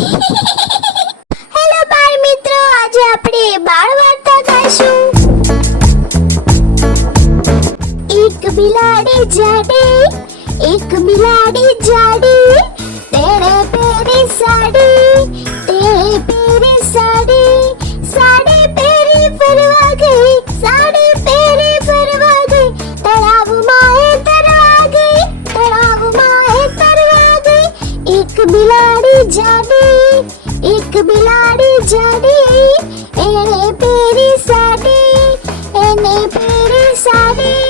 Hello બાળ મિત્રો આજે આપણે બાળ વાર્તા ગાઈશું. એક બિલાડી જાડી એક બિલાડી જાડી એક બિલાડી જાડી એક બિલાડી જાડી એને પેરી સાડી એને પેરી સાડી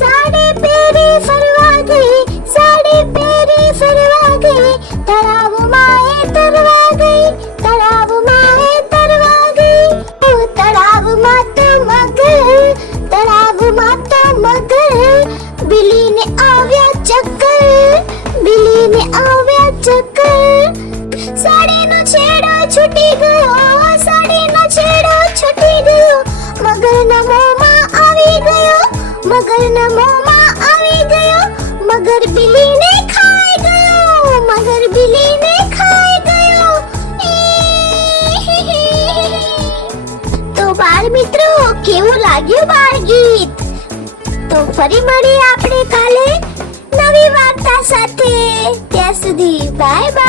સાડી પેરી ફરવા ગઈ સાડી પેરી ફરવા ગઈ તળાવમાં એ તરવા ગઈ તળાવમાં એ તરવા ગઈ ઓ તળાવમાં તો મગર તળાવમાં તો મગર બિલીને આવ્યા ચક્કર ચક્કર સાડીનો છેડો છૂટી ગયો, સાડીનો છેડો છૂટી ગયો. મગરના મોમાં આવી ગયો, મગરના મોમાં આવી ગયો. મગર બિલીને ખાઈ ગયો, મગર બિલીને ખાઈ ગયો. તો બાળ મિત્રો, કેવું લાગ્યું બાળ ગીત? તો ફરી મળીએ આપણે કાલે નવી વાર્તા સાથે. ત્યાં સુધી Bye bye.